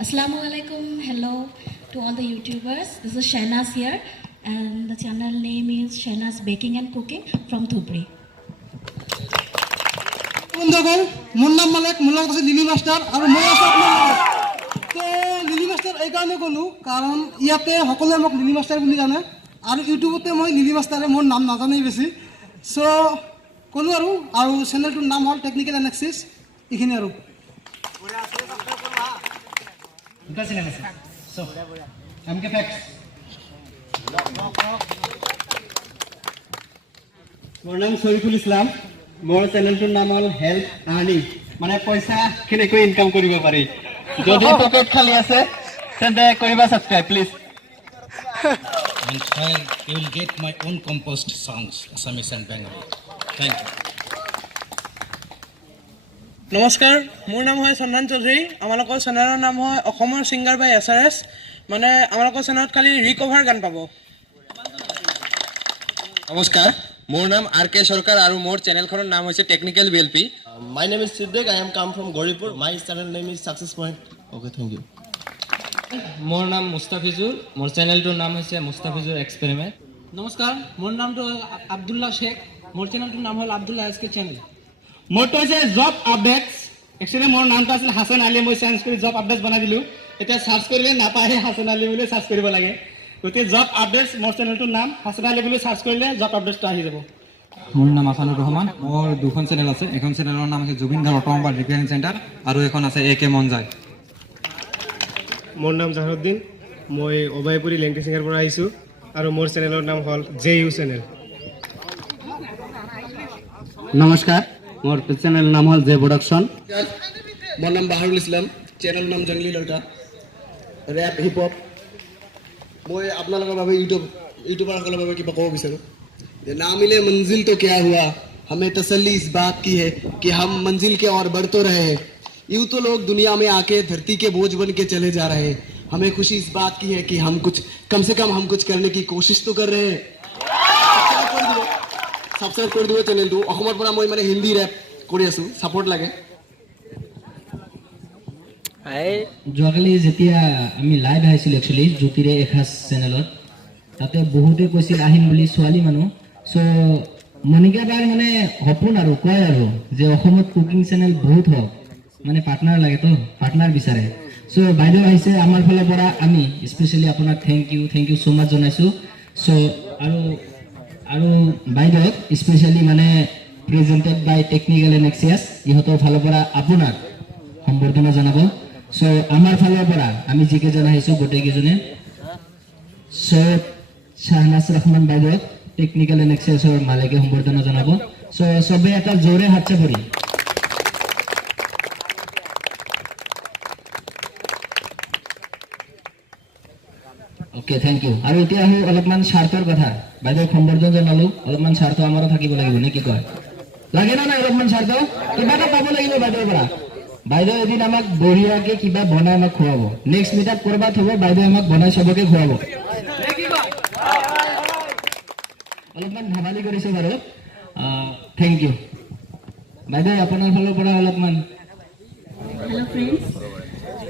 Assalamualaikum. Hello to all the YouTubers. This is Shahnaz here, and the channel name is Shahnaz Baking and Cooking from Thupri. বন্ধুগণ মোৰ নাম মালিক মোৰ লগত আছে লিলি মাষ্টাৰ আৰু মই আছো আপোনাৰ লগত তো লিলি মাষ্টাৰ এই কাৰণে ক'লো কাৰণ ইয়াতে সকলোৱে মোক লিলি মাষ্টাৰ বুলি জানে আৰু ইউটিউবতে মই লিলি মাষ্টাৰে মোৰ নাম নাজানেই বেছি সো ক'লো আৰু চেনেলটোৰ নাম হ'ল টেকনিকেল এনালাইচিছ এইখিনি আৰু দুটা চেনেল আছে সো এমকে ফেক্টছ মোৰ নাম শৰীফুল ইছলাম মোৰ চেনেলটোৰ নাম হ'ল হেল্প আৰ্নিং মানে পইচা কেনেকৈ ইনকাম কৰিব পাৰি যদি পকেট খালি আছে তেন্তে কৰিবা subscribe please And while you will get my own composed songs, Assamese and Bengali. Thank you. নমস্কাৰ মোৰ নাম হয় চন্দন চৌধুৰী আমালোকৰ চেনেলৰ নাম হয় অসমৰ সিংগাৰ বাই SRS মানে আমালোকৰ চেনেলত খালি ৰিকভাৰ গান পাব নমস্কাৰ মোৰ নাম RK সৰকাৰ আৰু মোৰ চেনেলখনৰ নাম হৈছে technical BLP My name is Siddiq. I am come from Goripur. My channel name is Success Point. Okay, thank you. মোৰ নাম মুস্তাফিজুৰ মোৰ চেনেলটোৰ নাম হৈছে মুস্তাফিজুৰ এক্সপেৰিমেণ্ট নমস্কাৰ মোৰ নামটো আব্দুল্লাহ শেখ মোৰ চেনেলটোৰ নাম হ'ল আব্দুল্লাহ SK চেনেল মোৰটো হৈছে জব আপডেটছ একচুৱেলি মোৰ নামটো আছিল হাছান আলী মই চেঞ্জ কৰি জব আপডেটছ বনাই দিলোঁ এতিয়া চাৰ্চ কৰিলে নাপায় হাছান আলী বুলি চাৰ্চ কৰিব লাগে গতিকে জব আপডেটছ মোৰ চেনেলটোৰ নাম হাছান আলী বুলি চাৰ্চ কৰিলে জব আপডেটছটো আহি যাব মোৰ নাম আছানুৰ ৰহমান মোৰ দুখন চেনেল আছে এখন চেনেলৰ নাম আছে Zubeen Garg automobile repairing centre আৰু এখন আছে AK মনজাই মোৰ নাম জাহৰুদ্দিন মই অবাইপুৰী লেংটিচিঙৰ পৰা আহিছোঁ আৰু মোৰ চেনেলৰ নাম হ'ল JU চেনেল নমস্কাৰ মোৰ চেনেলৰ নাম হ'ল জে প্ৰডাকশ্যন মোৰ নাম বাহাৰুল ইছলাম চেনেলৰ নাম জংলী লড়কা ৰেপ হিপ হপ মই আপোনালোকৰ বাবে ইউটিউবাৰসকলৰ বাবে কিবা ক'ব বিচাৰোঁ যে না মিলে मंजिल तो क्या हुआ हमें तसल्ली इस बात की है कि हम मंजिल के और बढ़ तो रहे हैं यूं तो लोग दुनिया में आके धरती के बोझ बन के चले जा रहे हैं हमें खुशी इस बात की है कि हम कुछ कम से कम हम कुछ करने की कोशिश तो कर रहे हैं সাবস্ক্ৰাইব কৰি দিব চেনেলটো অসমৰ পৰা মই মানে হিন্দী ৰেপ কৰি আছোঁ ছাপোৰ্ট লাগে যোৱাকালি যেতিয়া আমি লাইভ আহিছিলোঁ একচুৱেলি জ্যোতিৰে এখাজ চেনেলত তাতে বহুতে কৈছিল আহিম বুলি ছোৱালী মানুহ চ' মণিকা বাৰ মানে সপোন আৰু কয় আৰু যে অসমত কুকিং চেনেল বহুত হওক মানে পাৰ্টনাৰ লাগেতো পাৰ্টনাৰ বিচাৰে চ' বাইদেউ আহিছে আমাৰ ফালৰ পৰা আমি স্পেচিয়েলি আপোনাক থেংক ইউ ছ' মাছ জনাইছোঁ চ' আৰু বাইদেউক স্পেচিয়েলি মানে প্ৰেজেণ্টেড বাই টেকনিকেল এনালাইচিছ ইহঁতৰ ফালৰ পৰা আপোনাক সম্বৰ্ধনা জনাব চ' আমাৰ ফালৰ পৰা আমি যিকেইজন আহিছোঁ গোটেইকেইজনে চ' শাহনাজ ৰহমান বাইদেউক টেকনিকেল এনালাইচিছৰ মালিকে সম্বৰ্ধনা জনাব চ' চবেই এটা জোৰে হাত চাপৰি অ'কে থেংক ইউ আৰু এতিয়া আহোঁ অলপমান স্বাৰ্থৰ কথা বাইদেউক সম্বৰ্ধনা জনালোঁ অলপমান স্বাৰ্থ আমাৰো থাকিব লাগিব নে কি কয় লাগে না নাই অলপমান স্বাৰ্থ কিবা এটা পাব লাগিব বাইদেউৰ পৰা বাইদেউ এদিন আমাক বঢ়িয়াকৈ কিবা বনাই আমাক খুৱাব নেক্সট মিট আপ ক'ৰবাত হ'ব বাইদেউ আমাক বনাই চবকে খুৱাব অলপমান ধেমালি কৰিছে বাৰু থেংক ইউ বাইদেউ আপোনাৰ ফালৰ পৰা অলপমান Hello friends.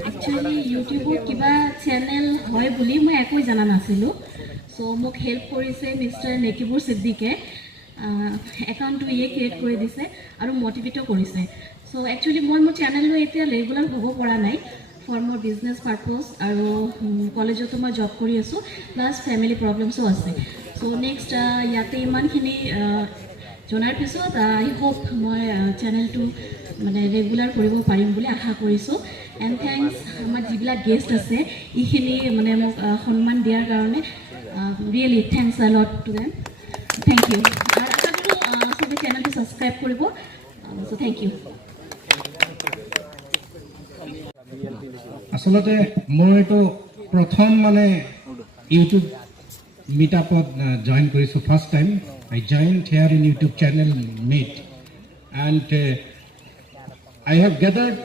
Actually YouTube কিবা চেনেল হয় বুলি মই একোই জানা নাছিলোঁ চ' মোক হেল্প কৰিছে মিষ্টাৰ নেকিবুৰ সিদ্দিকে একাউণ্টটো ইয়ে ক্ৰিয়েট কৰি দিছে আৰু মটিভেটো কৰিছে চ' একচুৱেলি মই মোৰ চেনেলটো এতিয়া ৰেগুলাৰ হ'ব পৰা নাই ফৰ মোৰ বিজনেছ পাৰ্পজ আৰু কলেজতো মই জব কৰি আছোঁ প্লাছ ফেমিলি প্ৰব্লেমছো আছে চ' নেক্সট ইয়াতে ইমানখিনি জনাৰ পিছত আই হোপ মই চেনেলটো মানে ৰেগুলাৰ কৰিব পাৰিম বুলি আশা কৰিছোঁ এণ্ড থেংকছ আমাৰ যিবিলাক গেষ্ট আছে এইখিনি মানে মোক সন্মান দিয়াৰ কাৰণে really thanks a lot to them thank you আৰু আশা কৰোঁ চবেই চেনেলটো ছাবস্ক্ৰাইব কৰিব চ' থেংক ইউ আচলতে মইতো প্ৰথম মানে ইউটিউব মিটআপত জইন কৰিছোঁ first time I joined here in YouTube channel Meet and I have gathered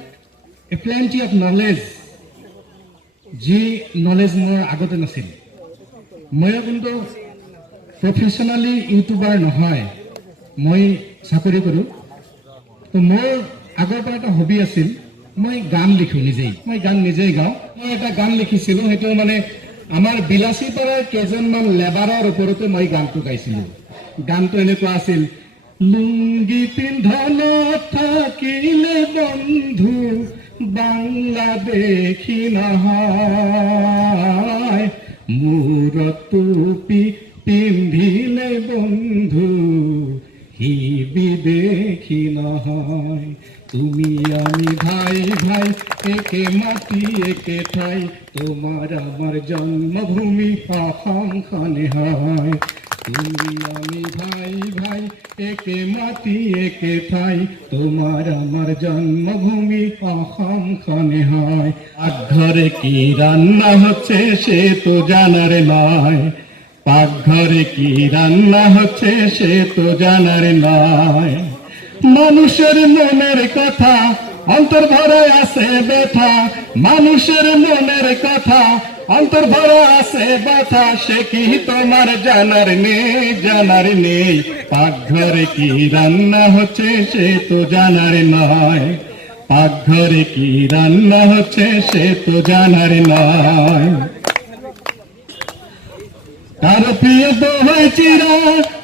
a plenty of knowledge যি knowledge মোৰ আগতে নাছিল মই কিন্তু প্ৰফেশ্যনেলি ইউটিউবাৰ নহয় মই চাকৰি কৰোঁ তো মোৰ আগৰ পৰা এটা হবি আছিল মই গান লিখোঁ নিজেই, মই গান নিজেই গাওঁ। মই এটা গান লিখিছিলোঁ, সেইটো মানে আমাৰ বিলাসীপাৰাৰ কেইজনমান লেবাৰৰ ওপৰতে মই গানটো গাইছিলোঁ। গানটো এনেকুৱা আছিল, লুংগি পিন্ধনত থাকিলে বন্ধু বাংলাদেশী নহয়, মূৰত টুপি পিন্ধিলে বন্ধু সি বিদেশী নহয়। তুমি আমি ভাই ভাই, একে মাটি একে ঠাই, তোমার আমার জন্মভূমি অসমখনে হয়। তুমি আমি ভাই ভাই, একে মাটি একে ঠাই, তোমার আমার জন্মভূমি অসমখনে হয়। পাকঘরে কি রান্না হচ্ছে সে তো জানার নয়, পাকঘরে কি রান্না হচ্ছে সে তো জানার নয়। মানুষের মনের কথা অন্তর ভরে আছে ব্যথা, মানুষের মনের কথা অন্তর ভরে আছে ব্যথা, সে কি তোমার জানার নেই, জানার নেই। পাকঘরে কি রান্না হচ্ছে সে তো জানার নয়, পাকঘরে কি রান্না হচ্ছে সে তো জানার নয়। কারো প্রিয় দই চিরা,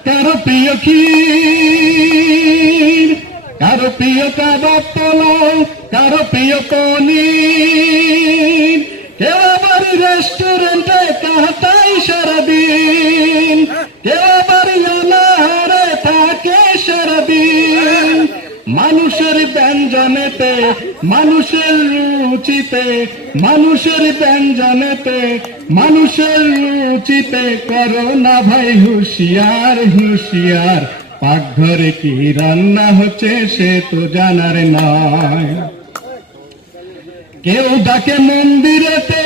কারো প্রিয় ক্ষীর, কারো প্রিয় কাবাব পোলাও, কারো প্রিয় পনির, কেউ আবার রেস্টুরেন্টে কাটাই সারাদিন, কেউ আবার অনাহারে থাকে সারাদিন। মানুষের ব্যঞ্জনেতে, মানুষের রুচিতে, মানুষের ব্যঞ্জনেতে, মানুষের রুচিতে করো না ভাই হুঁশিয়ার, হুঁশিয়ার। পাকঘরে কি রান্না হচ্ছে সে তো জানার নয়। কেউ ডাকে মন্দিরেতে,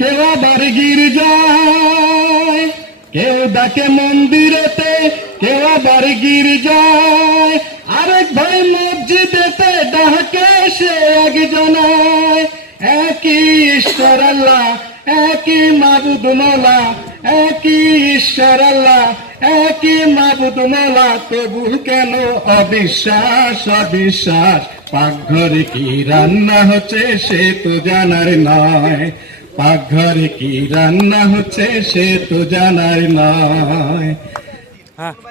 কেউ আবার গির্জায়, কেউ ডাকে মন্দিরেতে, কেউ আবার গির্জায়, আরেক ভাই মসজিদেতে ডাকে সে একজনায়। একই ঈশ্বর আল্লাহ, একই মাবুদ মৌলা, একই ঈশ্বর আল্লাহ, একই মাবুদ মৌলা, তবু কেন অবিশ্বাস, অবিশ্বাস। পাকঘরে কি রান্না হচ্ছে সে তো জানার নয়, পাকঘরে কি রান্না হচ্ছে সে তো জানার নয়।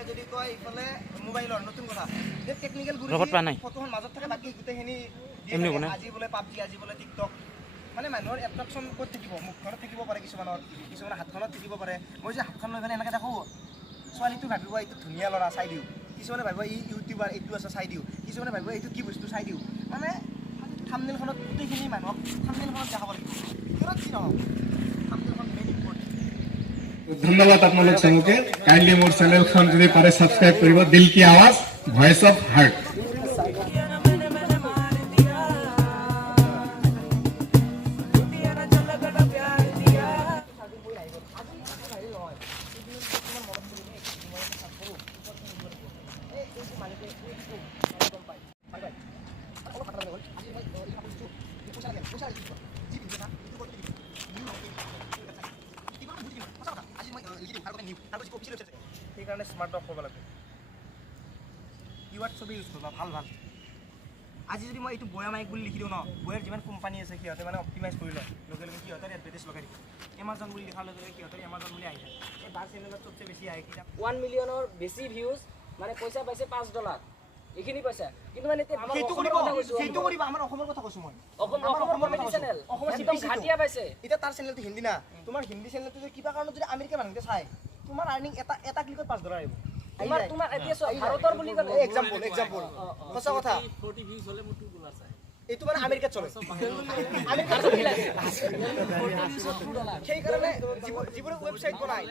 যদি কয় ইফালে মোবাইলৰ নতুন কথা টেকনিকেল গুৰু ফটোখন মাজত থাকে, বাকী গোটেইখিনি আজি বোলে পাবজি, আজি বোলে টিকটক, মানে মানুহৰ এট্ৰেকশ্যন ক'ত থাকিব, মুখখনত থাকিব পাৰে, কিছুমানৰ কিছুমানে হাতখনত থাকিব পাৰে। মই যে হাতখন লৈ পেলাই এনেকৈ দেখোঁ, ছোৱালীটো ভাবিব এইটো ধুনীয়া ল'ৰা, চাই দিওঁ। কিছুমানে ভাবিব ই ইউটিউবাৰ, এইটো আছে চাই দিওঁ। কিছুমানে ভাবিব এইটো কি বস্তু, চাই দিওঁ। মানে থাম্বনেইলখনত গোটেইখিনি মানুহক থাম্বনেইলখনত দেখাব লাগিব, ভিতৰত কি নহওক থাম্বনেইলখন মেইন ইম্পৰ্টেণ্ট। ধন্যবাদ আপোনালোক চবকে। কাইণ্ডলি মোৰ চেনেলখন যদি পাৰে ছাবস্ক্ৰাইব কৰিব, দিল কি আৱাজ, ভয়েস অফ হাৰ্ট। সেইকাৰণে স্মাৰ্ট ৱৰ্ক কৰিব লাগে, কিৱাৰ্ড ছবি ইউজ কৰিবা, ভাল ভাল। আজি যদি মই এইটো বয়া মাইক বুলি লিখি দিওঁ ন, বয়াৰ যিমান কোম্পানী আছে সিহঁতে মানে অপ্টিমাইজ কৰি লয়, লগে লগে সিহঁতৰ এডভাৰটাইজ লগাই দিব। এমাজন বুলি লিখাৰ লগে লগে সিহঁতৰ এমাজন বুলি আহি যায়। এই বাৰ চেনেলত চবচে বেছি আহে কিতাপ 1 মিলিয়নৰ বেছি ভিউজ, মানে পইচা পাইছে $5, এইখিনি পইচা। কিন্তু মানে সেইটো কৰিব, আমাৰ অসমৰ কথা কৈছোঁ মই, অসমৰ চেনেল, অসমৰ একদম ঘাটিয়া পাইছে। এতিয়া তাৰ চেনেলটো হিন্দী না, তোমাৰ হিন্দী চেনেলটো যদি কিবা কাৰণত যদি আমেৰিকাৰ মানুহতে চাই, তোমাৰ আৰ্নিং এটা ক্লিকত $5 আহিব। তোমাৰ এতিয়া ভাৰতৰ বুলি ক'লে এক্সাম্পল সঁচা কথা, 40 ভিউজ হ'লে মোৰ $2 চাই, এইটো মানে আমেৰিকাত চলে। সেইকাৰণে যিবোৰে ৱেবছাইট বনায়